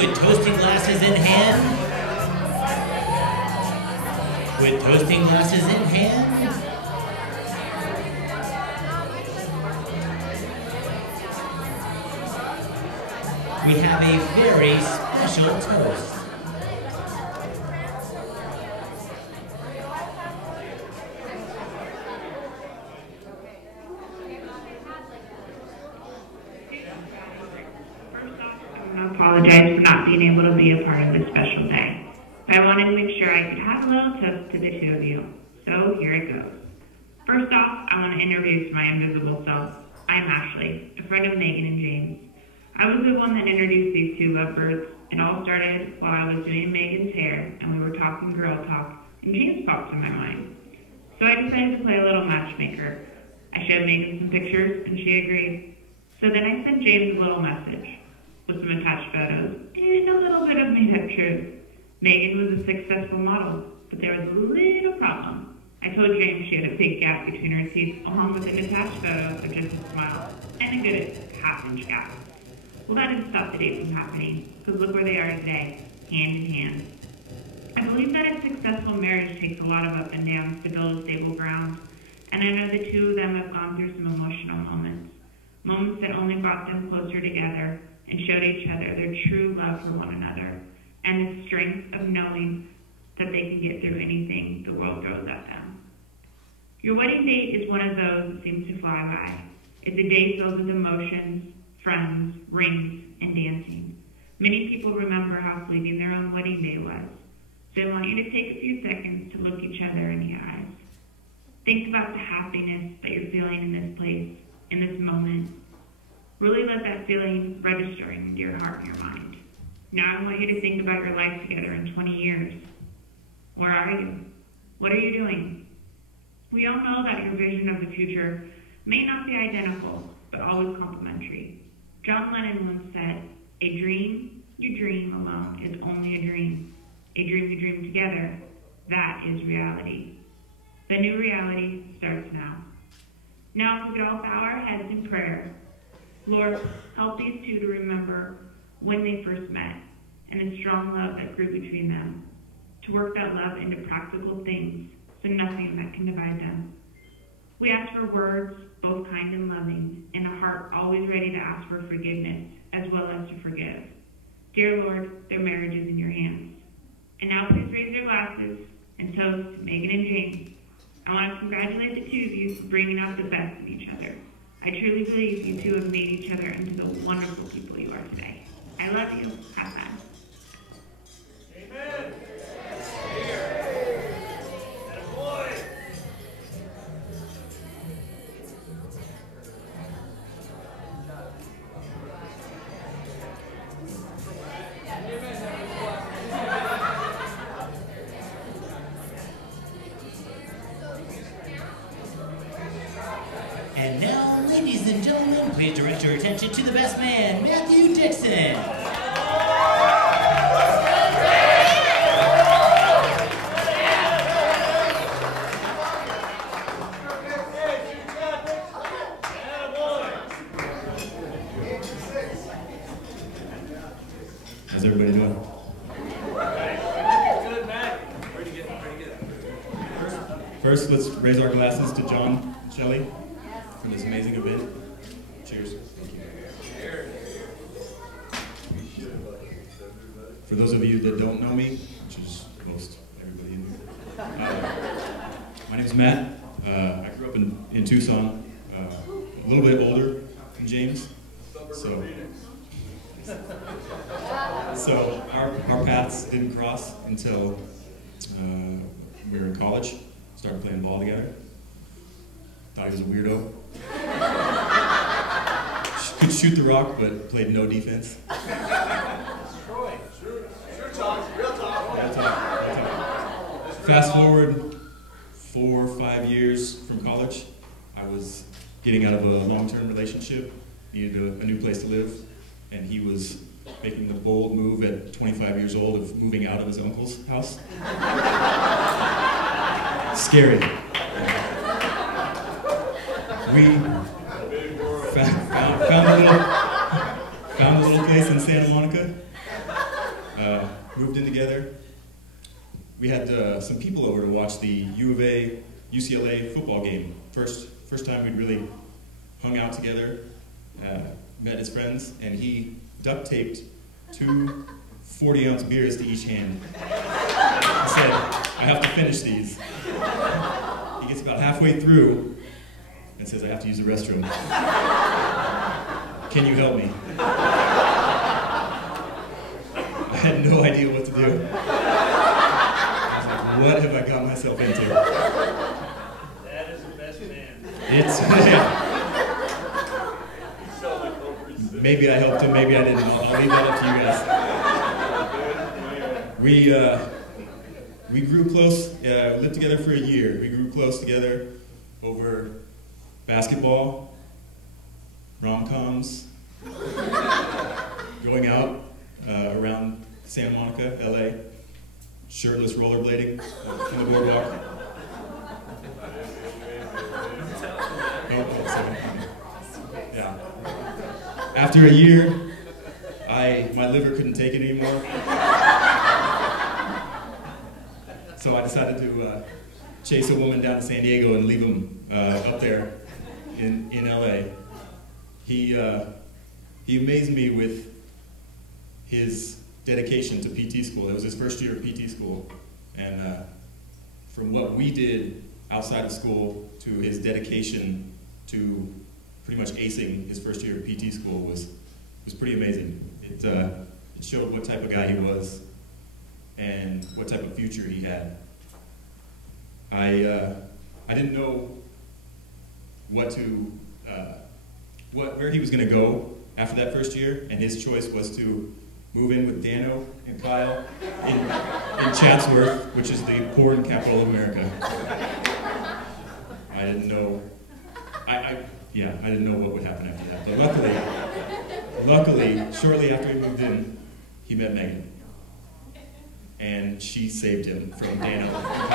with toasting glasses in hand. With toasting glasses in hand. We have a very special toast. Apologize for not being able to be a part of this special day. But I wanted to make sure I could have a little toast to the two of you. So here it goes. First off, I want to introduce my invisible self. I'm Ashley, a friend of Megan and James. I was the one that introduced these two lovebirds. It all started while I was doing Megan's hair and we were talking girl talk and James popped in my mind. So I decided to play a little matchmaker. I showed Megan some pictures and she agreed. So then I sent James a little message with some attached photos and a little bit of made-up truth. Megan was a successful model, but there was a little problem. I told James she had a big gap between her teeth, along with an attached photo of just a smile and a good half-inch gap. Well, that didn't stop the date from happening, because look where they are today, hand in hand. I believe that a successful marriage takes a lot of up and downs to build a stable ground, and I know the two of them have gone through some emotional moments, moments that only brought them closer together and showed each other their true love for one another and the strength of knowing that they can get through anything the world throws at them. Your wedding date is one of those that seems to fly by. It's a day filled with emotions, friends, rings, and dancing. Many people remember how fleeting their own wedding day was, so I want you to take a few seconds to look each other in the eyes. Think about the happiness that you're feeling in this place, in this moment. Really let that feeling register into your heart and your mind. Now I want you to think about your life together in 20 years. Where are you? What are you doing? We all know that your vision of the future may not be identical, but always complementary. John Lennon once said, "A dream you dream alone is only a dream. A dream you dream together, that is reality." The new reality starts now. Now if we could all bow our heads in prayer. Lord, help these two to remember when they first met and the strong love that grew between them, to work that love into practical things, so nothing that can divide them. We ask for words, both kind and loving, and a heart always ready to ask for forgiveness, as well as to forgive. Dear Lord, their marriage is in your hands. And now please raise your glasses and toast to Megan and James. I want to congratulate the two of you for bringing out the best in each other. I truly believe you two have made each other into the wonderful people you are today. I love you. Have fun. Amen. And now, ladies and gentlemen, please direct your attention to the best man, Matthew Dixon. How's everybody doing? Good, Matt. Pretty good. First, let's raise our glasses to John Shelley for this amazing event. Cheers. Thank you. For those of you that don't know me, which is most everybody in here, my name is Matt. I grew up in Tucson, a little bit older than James, so our paths didn't cross until we were in college. Started playing ball together. Thought he was a weirdo. Could shoot the rock, but played no defense. Troy, sure talk, real talk. Real talk. Fast forward 4 or 5 years from college, I was getting out of a long-term relationship, needed a new place to live, and he was making the bold move at 25 years old of moving out of his uncle's house. Scary. We found a little place in Santa Monica, we had some people over to watch the U of A UCLA football game. First time we'd really hung out together, met as friends, and he duct taped 2 40-ounce beers to each hand. He said, "I have to finish these." He gets about halfway through and says, "I have to use the restroom. Can you help me?" I had no idea what to do. I was like, what have I got myself into? That is the best man. It's, yeah. Maybe I helped him, maybe I didn't. I'll leave that up to you guys. We grew close, lived together for a year. We grew close together over basketball, rom-coms, going out around Santa Monica, LA, shirtless rollerblading on the boardwalk. Yeah. After a year, my liver couldn't take it anymore. So I decided to chase a woman down to San Diego and leave him up there in LA. He amazed me with his dedication to PT school. It was his first year of PT school. And from what we did outside of school to his dedication to pretty much acing his first year of PT school was pretty amazing. It showed what type of guy he was and what type of future he had. I didn't know where he was going to go after that first year, and his choice was to move in with Dano and Kyle in Chatsworth, which is the porn capital of America. I didn't know. I didn't know what would happen after that. But luckily, shortly after he moved in, he met Megan. And she saved him from Dano and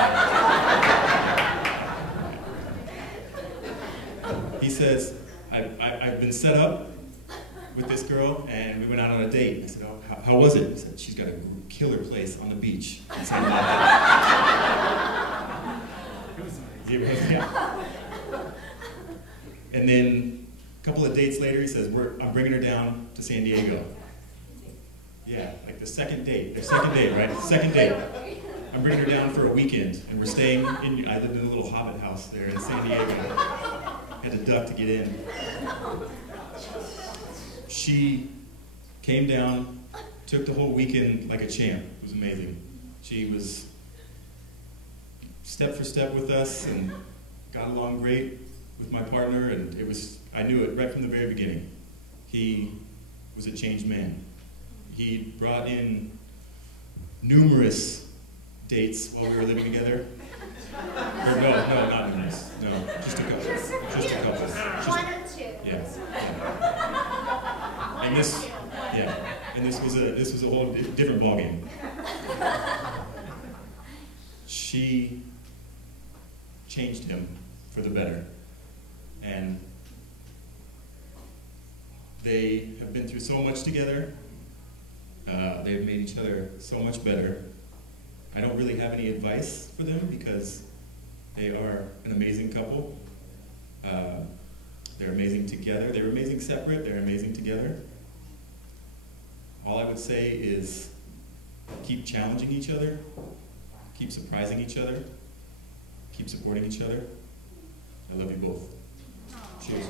Kyle. He says, I've been set up with this girl, and we went out on a date. I said, "Oh, how was it?" He said, "She's got a killer place on the beach in San Diego." And then a couple of dates later, he says, "I'm bringing her down to San Diego." Yeah, like the second date, right? Second date. I'm bringing her down for a weekend, and we're staying I lived in a little hobbit house there in San Diego. Had to duck to get in. She came down, took the whole weekend like a champ. It was amazing. She was step for step with us and got along great with my partner, and I knew it right from the very beginning. He was a changed man. He brought in numerous dates while we were living together. Or no, not numerous. No, just a couple. Just a couple. One or two. Yeah. And this was a whole different ballgame. She changed him for the better. And they have been through so much together. They've made each other so much better. I don't really have any advice for them because they are an amazing couple. They're amazing together. They're amazing separate. They're amazing together. All I would say is keep challenging each other, keep surprising each other, keep supporting each other. I love you both. Cheers.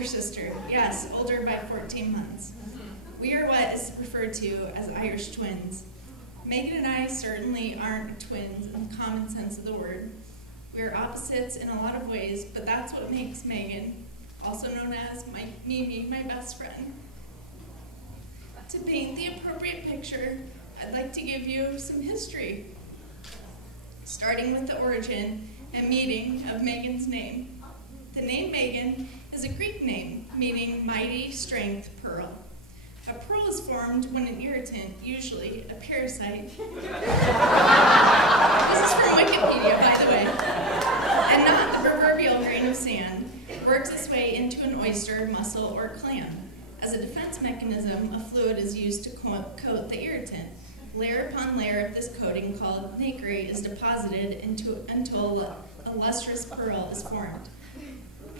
older sister. Yes, older by 14 months. We are what is referred to as Irish twins. Megan and I certainly aren't twins in the common sense of the word. We are opposites in a lot of ways, but that's what makes Megan, also known as Mimi, my best friend. To paint the appropriate picture, I'd like to give you some history, starting with the origin and meaning of Megan's name. The name Megan is a Greek name, meaning mighty strength pearl. A pearl is formed when an irritant, usually a parasite, this is from Wikipedia, by the way, and not the proverbial grain of sand, works its way into an oyster, mussel, or clam. As a defense mechanism, a fluid is used to coat the irritant. Layer upon layer of this coating, called nacre, is deposited until a lustrous pearl is formed.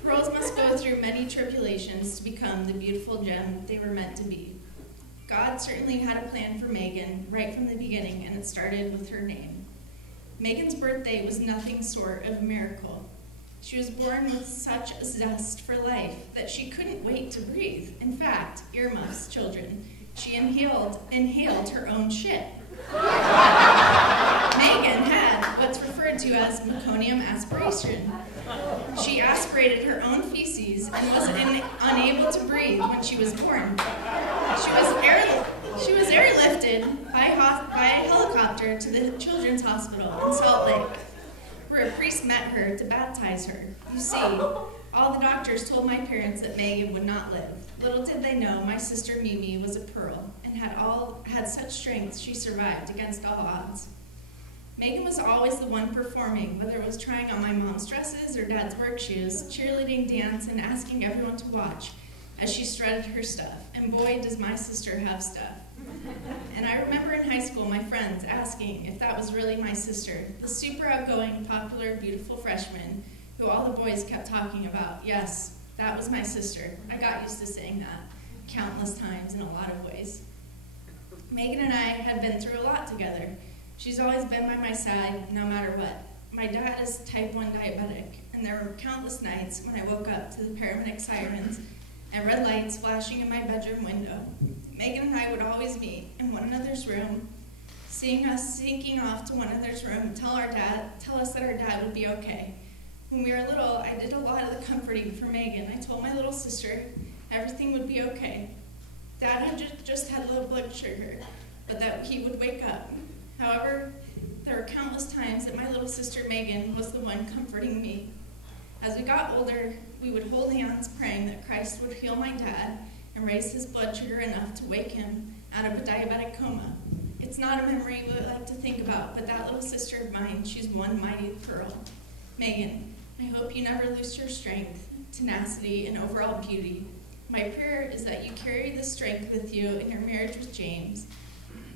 Pearls must go through many tribulations to become the beautiful gem they were meant to be. God certainly had a plan for Megan right from the beginning, and it started with her name. Megan's birthday was nothing short of a miracle. She was born with such a zest for life that she couldn't wait to breathe. In fact, earmuffs, children, she inhaled her own shit. Megan had what's referred to as meconium aspiration. She aspirated her own feces and was unable to breathe when she was born. She was airlifted by helicopter to the Children's Hospital in Salt Lake, where a priest met her to baptize her. You see, all the doctors told my parents that Megan would not live. Little did they know my sister Mimi was a pearl and had such strength she survived against all odds. Megan was always the one performing, whether it was trying on my mom's dresses or dad's work shoes, cheerleading, dance, and asking everyone to watch as she strutted her stuff. And boy, does my sister have stuff. And I remember in high school my friends asking if that was really my sister, the super outgoing, popular, beautiful freshman who all the boys kept talking about. Yes, that was my sister. I got used to saying that countless times in a lot of ways. Megan and I had been through a lot together. She's always been by my side, no matter what. My dad is type 1 diabetic, and there were countless nights when I woke up to the paramedic sirens and red lights flashing in my bedroom window. Megan and I would always meet in one another's room, seeing us sneaking off to one another's room and tell us that our dad would be okay. When we were little, I did a lot of the comforting for Megan. I told my little sister everything would be okay. Dad had just had low blood sugar, but that he would wake up. However, there were countless times that my little sister Megan was the one comforting me. As we got older, we would hold hands praying that Christ would heal my dad and raise his blood sugar enough to wake him out of a diabetic coma. It's not a memory we like to think about, but that little sister of mine, she's one mighty pearl. Megan, I hope you never lose your strength, tenacity, and overall beauty. My prayer is that you carry this strength with you in your marriage with James.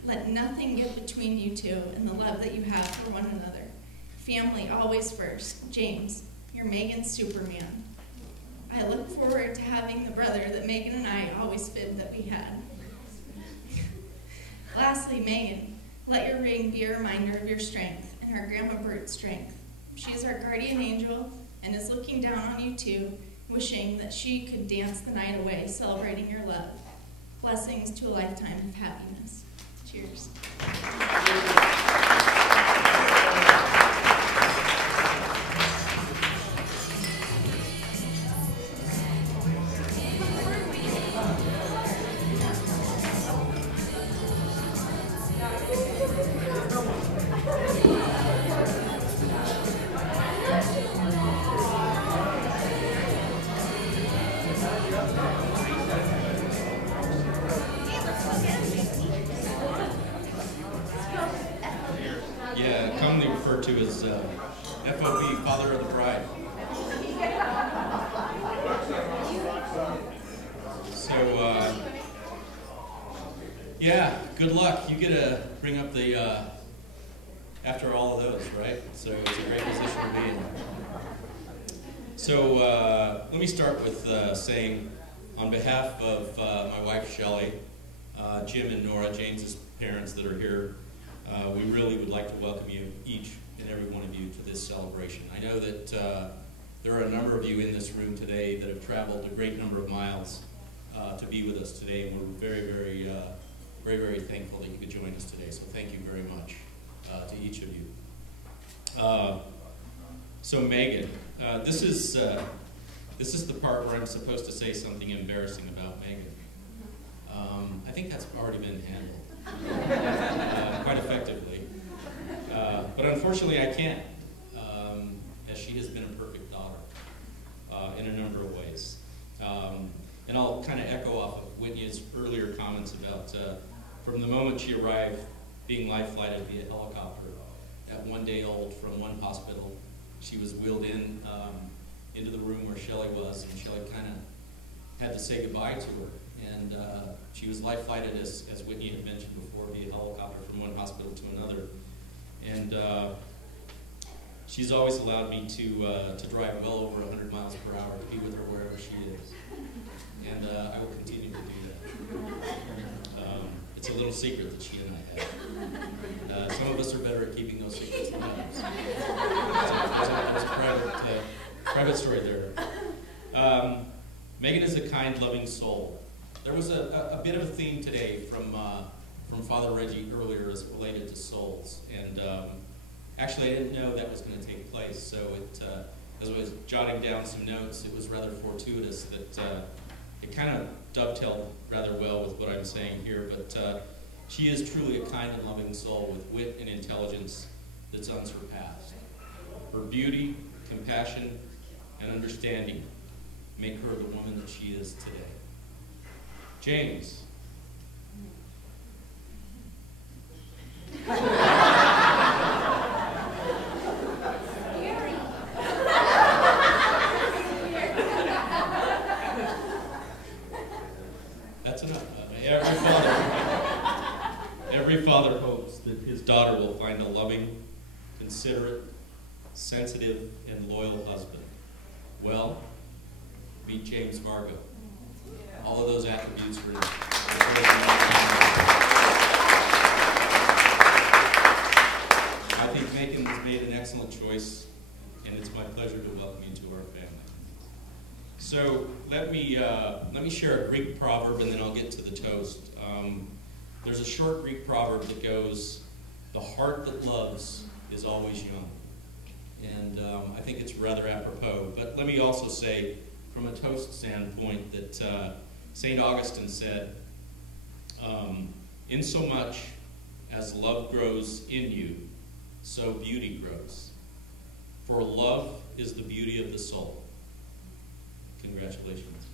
Let nothing get between you two and the love that you have for one another. Family always first. James, you're Megan's Superman. I look forward to having the brother that Megan and I always fibbed that we had. Lastly, Megan, let your ring be a reminder of your strength and our Grandma Bert's strength. She is our guardian angel and is looking down on you too, wishing that she could dance the night away, celebrating your love. Blessings to a lifetime of happiness. Cheers. Yeah, commonly referred to as FOB, Father of the Bride. So, yeah, good luck. You get to bring up the, after all of those, right? So it's a great position to be in. So let me start with saying, on behalf of my wife, Shelley, Jim and Nora, James's parents that are here, we really would like to welcome you, each and every one of you, to this celebration. I know that There are a number of you in this room today that have traveled a great number of miles to be with us today, and we're very thankful that you could join us today. So thank you very much to each of you. So Megan, this is the part where I'm supposed to say something embarrassing about Megan. I think that's already been handled quite effectively, but unfortunately I can't, as she has been a perfect daughter in a number of ways. And I'll kind of echo off of Whitney's earlier comments about from the moment she arrived, being life flighted via helicopter at 1 day old from one hospital. She was wheeled in into the room where Shelley was, and Shelley kind of had to say goodbye to her. And she was life flighted, as Whitney had mentioned before, via helicopter from one hospital to another. And she's always allowed me to drive well over 100 miles per hour to be with her wherever she is. And I will continue to do that. It's a little secret that she and I have. Some of us are better at keeping those secrets than others. There's a private story there. Megan is a kind, loving soul. There was a bit of a theme today from Father Reggie earlier as it related to souls. And actually I didn't know that was going to take place, so as I was jotting down some notes, it was rather fortuitous that it kind of dovetailed rather well with what I'm saying here, but she is truly a kind and loving soul with wit and intelligence that's unsurpassed. Her beauty, compassion, and understanding make her the woman that she is today. James. That's enough. Every father hopes that his daughter will find a loving, considerate, sensitive, and loyal husband. Well, meet James Vargo. All of those attributes are in. I think Megan has made an excellent choice, and it's my pleasure to welcome you to our family. So let me share a Greek proverb, and then I'll get to the toast. There's a short Greek proverb that goes, "The heart that loves is always young." And I think it's rather apropos. But let me also say, from a toast standpoint, that St. Augustine said, "Insomuch as love grows in you, so beauty grows. For love is the beauty of the soul." Congratulations.